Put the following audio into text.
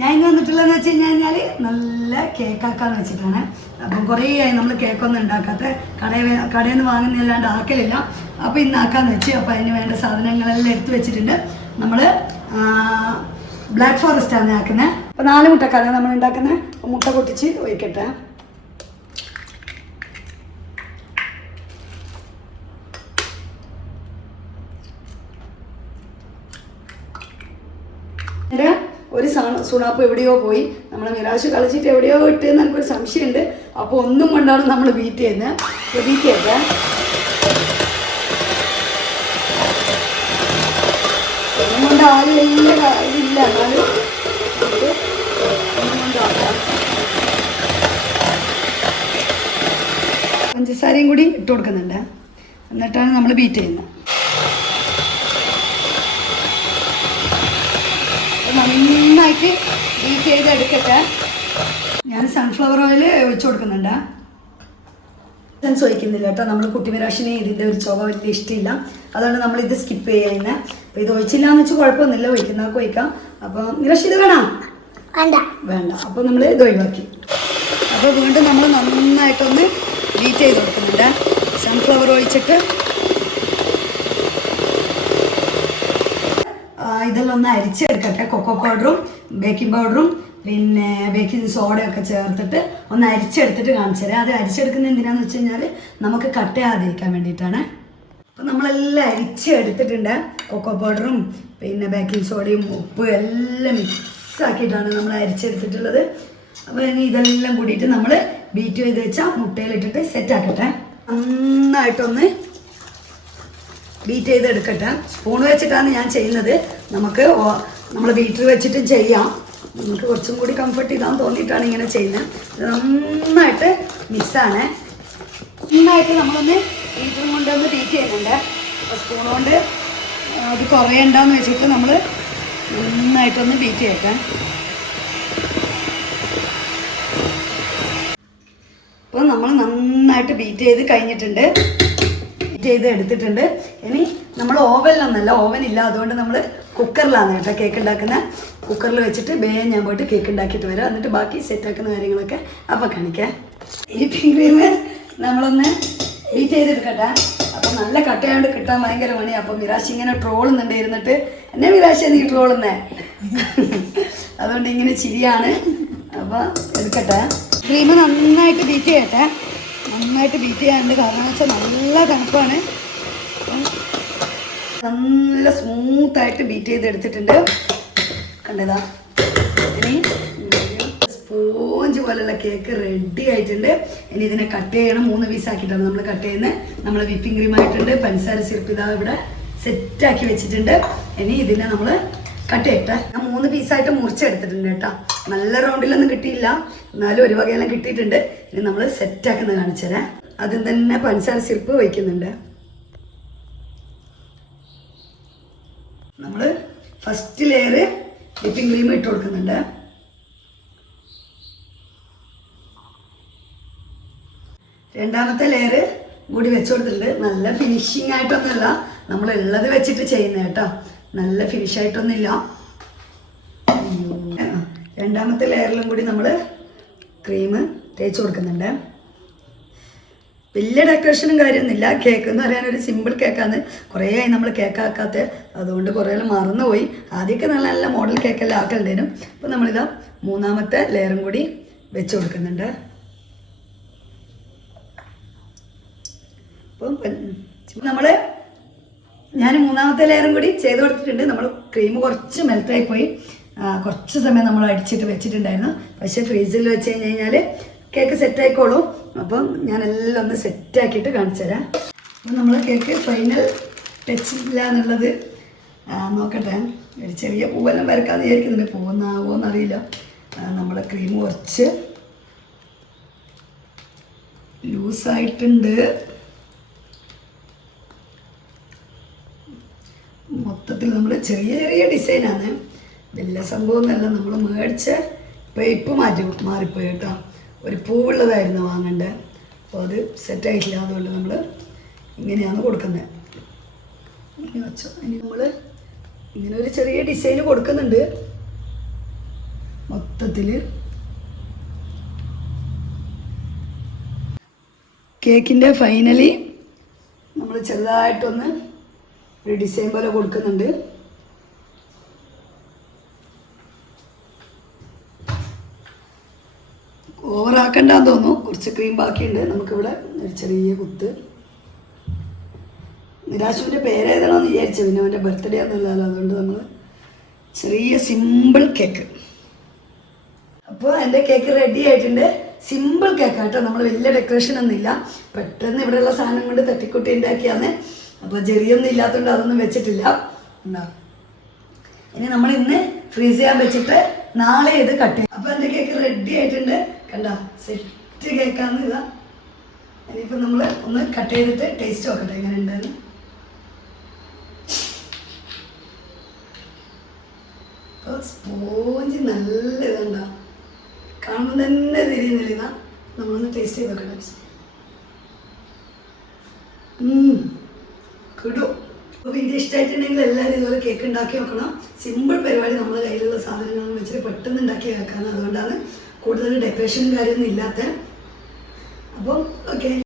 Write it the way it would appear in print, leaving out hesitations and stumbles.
ഞാൻ ഇന്ന് വന്നിട്ടുള്ളതെന്ന് വെച്ച് കഴിഞ്ഞാൽ നല്ല കേക്കാക്കാന്ന് വെച്ചിട്ടാണ്. അപ്പം കുറേ ആയി നമ്മൾ കേക്കൊന്നും ഉണ്ടാക്കാത്ത, കടയിൽ നിന്ന് വാങ്ങുന്നല്ലാണ്ട് ആക്കലില്ല. അപ്പോൾ ഇന്ന് ആക്കാന്ന് വെച്ച്. അപ്പോൾ അതിന് വേണ്ട സാധനങ്ങളെല്ലാം എടുത്ത് വെച്ചിട്ടുണ്ട്. നമ്മൾ ബ്ലാക്ക് ഫോറസ്റ്റാണ് ആക്കുന്നത്. അപ്പോൾ 4 മുട്ടക്കാണ് നമ്മൾ ഉണ്ടാക്കുന്നത്. മുട്ട പൊട്ടിച്ച് ഒഴിക്കട്ടെ. ഒരു സുണാപ്പ് എവിടെയോ പോയി, നമ്മൾ മിറാശ് കളിച്ചിട്ട് എവിടെയോ ഇട്ടെന്ന് എനിക്കൊരു സംശയമുണ്ട്. അപ്പോൾ ഒന്നും കൊണ്ടാണ് നമ്മൾ ബീറ്റ് ചെയ്യുന്നത്. ബീറ്റ് ചെയ്തേ ഒന്നും കൊണ്ട് ആരും വലിയ ഇതില്ല, എന്നാലും നമുക്ക് ഒന്നും കൊണ്ടാക്കാം. പഞ്ചസാരയും കൂടി ഇട്ട് കൊടുക്കുന്നുണ്ട്, എന്നിട്ടാണ് നമ്മൾ ബീറ്റ് ചെയ്യുന്നത്. നന്നായിട്ട് ബീറ്റ് ചെയ്തെടുക്കട്ടെ. ഞാൻ സൺഫ്ലവർ ഓയിൽ ഒഴിച്ചു കൊടുക്കുന്നുണ്ട്. എസൻസ് ഒഴിക്കുന്നില്ല കേട്ടോ. നമ്മൾ കുട്ടിമിരാശിനെ ഇതിൻ്റെ ഒരു ചുവ വലിയ ഇഷ്ടമില്ല, അതുകൊണ്ട് നമ്മളിത് സ്കിപ്പ് ചെയ്യുന്നത്. അപ്പോൾ ഇത് ഒഴിച്ചില്ല എന്ന് വെച്ചാൽ കുഴപ്പമൊന്നുമില്ല, ഒഴിക്കുന്നവർക്ക് ഒഴിക്കാം. അപ്പോൾ മിരാശി ഇത് വേണോ? വേണ്ട. അപ്പോൾ നമ്മൾ ഇത് ഒഴിവാക്കി. അപ്പോൾ വീണ്ടും നമ്മൾ നന്നായിട്ടൊന്ന് ബീറ്റ് ചെയ്ത് കൊടുക്കുന്നുണ്ട്. സൺഫ്ലവർ ഒഴിച്ചിട്ട് ഇതെല്ലാം ഒന്ന് അരിച്ചെടുക്കട്ടെ. കൊക്കോ പൗഡറും ബേക്കിംഗ് പൗഡറും പിന്നെ ബേക്കിംഗ് സോഡയൊക്കെ ചേർത്തിട്ട് ഒന്ന് അരിച്ചെടുത്തിട്ട് കാണിച്ചു തരാം. അത് അരിച്ചെടുക്കുന്നത് എന്തിനാന്ന് വെച്ച് കഴിഞ്ഞാൽ നമുക്ക് കട്ടയാതിരിക്കാൻ വേണ്ടിയിട്ടാണ്. അപ്പം നമ്മളെല്ലാം അരിച്ചെടുത്തിട്ടുണ്ട്. കൊക്കോ പൗഡറും പിന്നെ ബേക്കിംഗ് സോഡയും ഉപ്പും എല്ലാം മിക്സാക്കിയിട്ടാണ് നമ്മൾ അരിച്ചെടുത്തിട്ടുള്ളത്. അപ്പോൾ ഇനി ഇതെല്ലാം കൂടിയിട്ട് നമ്മൾ ബീറ്റ് ചെയ്ത് വെച്ചാൽ മുട്ടയിലിട്ടിട്ട് സെറ്റാക്കട്ടെ. നന്നായിട്ടൊന്ന് ബീറ്റ് ചെയ്തെടുക്കട്ടെ. സ്പൂൺ വെച്ചിട്ടാണ് ഞാൻ ചെയ്യുന്നത്. നമുക്ക് നമ്മൾ ബീറ്റർ വെച്ചിട്ടും ചെയ്യാം. നമുക്ക് കുറച്ചും കൂടി കംഫർട്ട് ചെയ്താൽ തോന്നിയിട്ടാണ് ഇങ്ങനെ ചെയ്യുന്നത്. നന്നായിട്ട് മിക്സാണ്. നന്നായിട്ട് നമ്മളൊന്ന് ബീറ്ററും കൊണ്ടൊന്ന് ബീറ്റ് ചെയ്യുന്നുണ്ട്. അപ്പോൾ സ്പൂൺ കൊണ്ട് അത് കുറയണ്ടെന്ന് വെച്ചിട്ട് നമ്മൾ നന്നായിട്ടൊന്ന് ബീറ്റ് ചെയ്യട്ടെ. അപ്പോൾ നമ്മൾ നന്നായിട്ട് ബീറ്റ് ചെയ്ത് കഴിഞ്ഞിട്ടുണ്ട്, ചെയ്ത് എടുത്തിട്ടുണ്ട്. ഇനി നമ്മൾ ഓവനിലൊന്നല്ല, ഓവനില്ല, അതുകൊണ്ട് നമ്മൾ കുക്കറിലാണ് കേട്ടോ കേക്ക് ഉണ്ടാക്കുന്നത്. കുക്കറിൽ വെച്ചിട്ട് വേഗം ഞാൻ പോയിട്ട് കേക്ക് ഉണ്ടാക്കിയിട്ട് വരാം. എന്നിട്ട് ബാക്കി സെറ്റാക്കുന്ന കാര്യങ്ങളൊക്കെ അപ്പോൾ കാണിക്കാം. വിപ്പിംഗ് ക്രീം നമ്മളൊന്ന് ബീറ്റ് ചെയ്തെടുക്കട്ടെ. അപ്പം നല്ല കട്ടയാണ്ട് കിട്ടാൻ ഭയങ്കര പണി. അപ്പം മിറാശി ഇങ്ങനെ ട്രോളുന്നുണ്ട് ഇരുന്നിട്ട്, എന്നെ മിറാശി നീ ട്രോളുന്നേ അതുകൊണ്ട് ഇങ്ങനെ ചിരിയാണ്. അപ്പോൾ എടുക്കട്ടെ. ക്രീം നന്നായിട്ട് ബീറ്റ് ചെയ്യട്ടെ. നന്നായിട്ട് ബീറ്റ് ചെയ്യാനുണ്ട്, കാരണം വെച്ചാൽ നല്ല തണുപ്പാണ്. നല്ല സ്മൂത്തായിട്ട് ബീറ്റ് ചെയ്തെടുത്തിട്ടുണ്ട്, കണ്ടതാ. ഇനി സ്പോഞ്ച് പോലുള്ള കേക്ക് റെഡി ആയിട്ടുണ്ട്. ഇനി ഇതിനെ കട്ട് ചെയ്യണം. 3 പീസാക്കിയിട്ടാണ് നമ്മൾ കട്ട് ചെയ്യുന്നത്. നമ്മൾ വിപ്പിംഗ് ക്രീം ആയിട്ടുണ്ട്, പഞ്ചസാര സിറപ്പ് ഇതാ ഇവിടെ സെറ്റാക്കി വെച്ചിട്ടുണ്ട്. ഇനി ഇതിനെ നമ്മൾ കട്ട് ചെയ്യട്ടെ. ഞാൻ 3 പീസായിട്ട് മുറിച്ചെടുത്തിട്ടുണ്ട് കേട്ടോ. നല്ല റൗണ്ടിലൊന്നും കിട്ടിയില്ല, എന്നാലും ഒരു വകയെല്ലാം കിട്ടിയിട്ടുണ്ട്. ഇനി നമ്മൾ സെറ്റാക്കുന്നത് കാണിച്ചു തരാം. ആദ്യം തന്നെ പഞ്ചസാര സിറപ്പ് വയ്ക്കുന്നുണ്ട്. നമ്മൾ ഫസ്റ്റ് ലെയർ വിപ്പിംഗ് ക്രീം ഇട്ട് കൊടുക്കുന്നുണ്ട്. രണ്ടാമത്തെ ലെയർ കൂടി വെച്ച് കൊടുത്തിട്ടുണ്ട്. നല്ല ഫിനിഷിങ് ആയിട്ടൊന്നുമില്ല, നമ്മളുള്ളത് വെച്ചിട്ട് ചെയ്യുന്നത് കേട്ടോ. നല്ല ഫിനിഷായിട്ടൊന്നുമില്ല. രണ്ടാമത്തെ ലെയറിലും കൂടി നമ്മൾ ക്രീം തേച്ച് കൊടുക്കുന്നുണ്ട്. വലിയ ഡെക്കറേഷനും കാര്യമൊന്നുമില്ല. കേക്ക് എന്ന് പറയാൻ ഒരു സിമ്പിൾ കേക്കാണ്. കുറേ ആയി നമ്മൾ കേക്കാക്കാത്ത, അതുകൊണ്ട് കുറേ മറന്നുപോയി. ആദ്യമൊക്കെ നല്ല നല്ല മോഡൽ കേക്കെല്ലാം ആക്കലുണ്ടേനും. അപ്പോൾ നമ്മളിതാ 3ാമത്തെ ലെയറും കൂടി വെച്ച് കൊടുക്കുന്നുണ്ട്. അപ്പം ഞാൻ 3ാമത്തെ ലെയറും കൂടി ചെയ്ത് കൊടുത്തിട്ടുണ്ട്. നമ്മൾ ക്രീം കുറച്ച് മെൽറ്റായി പോയി. കുറച്ച് സമയം നമ്മൾ അടിച്ചിട്ട് വെച്ചിട്ടുണ്ടായിരുന്നു. പക്ഷേ ഫ്രീസറിൽ വെച്ച് കഴിഞ്ഞാൽ കേക്ക് സെറ്റായിക്കോളും. അപ്പം ഞാനെല്ലാം ഒന്ന് സെറ്റാക്കിയിട്ട് കാണിച്ചു തരാം. അപ്പം നമ്മൾ കേക്ക് ഫൈനൽ ടച്ചില്ല എന്നുള്ളത് നോക്കട്ടെ. ഒരു ചെറിയ പൂവെല്ലാം വരക്കാമെന്ന് വിചാരിക്കുന്നുണ്ട്. പൂവെന്നാവോ എന്നറിയില്ല. നമ്മളെ ക്രീം കുറച്ച് ലൂസായിട്ടുണ്ട്. മൊത്തത്തിൽ നമ്മൾ ചെറിയ ചെറിയ ഡിസൈനാണ്, വലിയ സംഭവമൊന്നുമല്ല. നമ്മൾ മേടിച്ച പേപ്പ് മാറിപ്പോയി കേട്ടോ. ഒരു പൂവുള്ളതായിരുന്നു വാങ്ങേണ്ടത്, അപ്പോൾ അത് സെറ്റായിട്ടില്ല. അതുകൊണ്ട് നമ്മൾ ഇങ്ങനെയാണ് കൊടുക്കുന്നത്. ഇങ്ങനെ വെച്ചോ. ഇനി നമ്മൾ ഇങ്ങനെ ഒരു ചെറിയ ഡിസൈൻ കൊടുക്കുന്നുണ്ട്. മൊത്തത്തിൽ. കേക്കിൻ്റെ ഫൈനലി നമ്മൾ ചെറുതായിട്ടൊന്ന് ഒരു ഡിസൈൻ പോലെ കൊടുക്കുന്നുണ്ട്. ഓവറാക്കണ്ടെന്ന് തോന്നുന്നു, കുറച്ച് ക്രീം ബാക്കിയുണ്ട്. നമുക്കിവിടെ ഒരു ചെറിയ കുത്ത്. നിരാശുവിൻ്റെ പേരേതാണെന്ന് വിചാരിച്ചു, പിന്നെ അവൻ്റെ ബർത്ത്ഡേ ഒന്നുമില്ലല്ലോ, അതുകൊണ്ട് നമ്മൾ ചെറിയ സിമ്പിൾ കേക്ക്. അപ്പോൾ എൻ്റെ കേക്ക് റെഡി ആയിട്ടുണ്ട്. സിമ്പിൾ കേക്കാണ് കേട്ടോ, നമ്മൾ വലിയ ഡെക്കറേഷൻ ഒന്നുമില്ല, പെട്ടെന്ന് ഇവിടെയുള്ള സാധനം കൊണ്ട് തട്ടിക്കുട്ടി ഉണ്ടാക്കിയാണ്. അപ്പോൾ ചെറിയൊന്നും ഇല്ലാത്തതുകൊണ്ട് അതൊന്നും വെച്ചിട്ടില്ല. ഉണ്ടാവും. ഇനി നമ്മൾ ഇന്ന് ഫ്രീസ് ചെയ്യാൻ വെച്ചിട്ട് നാളെ ഇത് കട്ട് ചെയ്യും. അപ്പോൾ എൻ്റെ കേക്ക് റെഡി ആയിട്ടുണ്ട്. കണ്ട സെറ്റ് കേക്കാന്ന് ഇതാ. ഇനിയിപ്പോൾ നമ്മൾ ഒന്ന് കട്ട് ചെയ്തിട്ട് ടേസ്റ്റ് നോക്കട്ടെ എങ്ങനെ ഉണ്ടെന്ന്. അപ്പോൾ സ്പോഞ്ച് നല്ല ഇതുണ്ടാവും, കാണുമ്പോൾ തന്നെ തിരിയുന്നില്ല. ഇതാ നമ്മളൊന്ന് ടേസ്റ്റ് ചെയ്ത് നോക്കട്ടെ. കിട്ടും. അപ്പോൾ വീഡിയോ ഇഷ്ടമായിട്ടുണ്ടെങ്കിൽ എല്ലാവരും ഇതുപോലെ കേക്ക് ഉണ്ടാക്കി നോക്കണം. സിമ്പിൾ പരിപാടി, നമ്മുടെ കയ്യിലുള്ള സാധനങ്ങളും വെച്ചിട്ട് പെട്ടെന്ന് ഉണ്ടാക്കി വെക്കാമെന്ന്. അതുകൊണ്ടാണ് കൂടുതൽ ഡെക്കറേഷനും കാര്യമൊന്നും ഇല്ലാത്ത. അപ്പം ഓക്കെ.